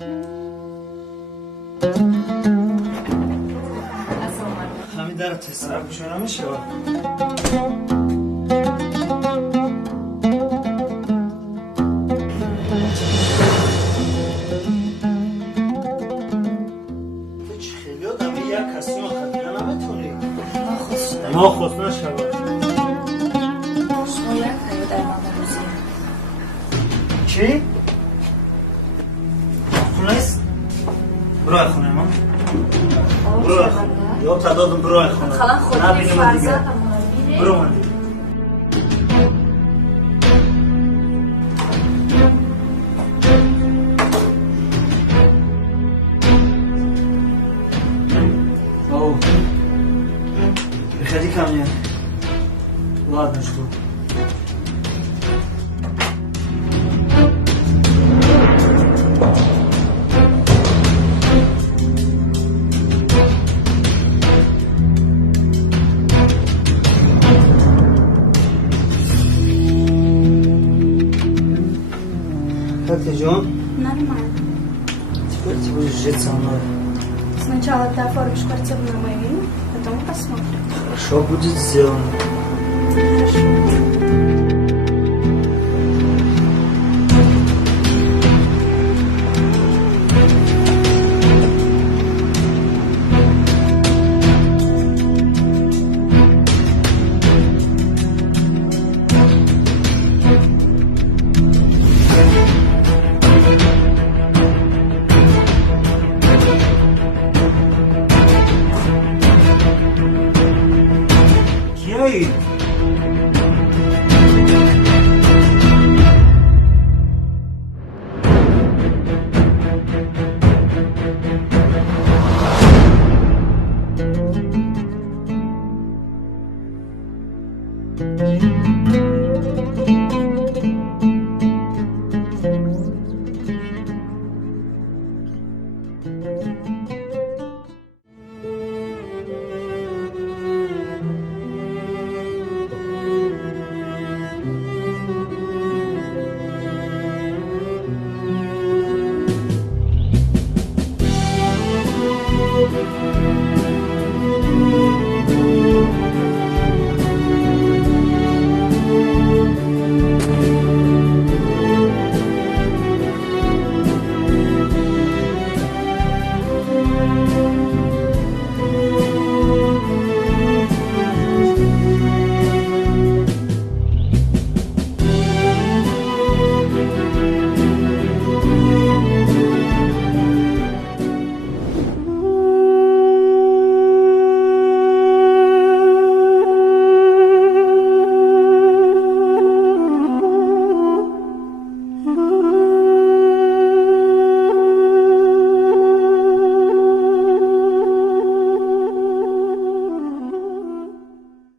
همین در تسرق بشونه میشه خیلی آدم یک کسی خریدن نمیتونی ما خود نشود شما یک هایی در من بروزی چی؟ خونه است؟ برای خونه ما؟ برای خونه یا تعدادم برای خونه خلا خودی فرزد برو من دیگه او بخیلی کمیه لاد نشکو Как ты, Джон? Нормально. Теперь ты будешь жить со мной. Сначала ты оформишь квартиру на мое имя, потом посмотрим. Хорошо будет сделано. Хорошо.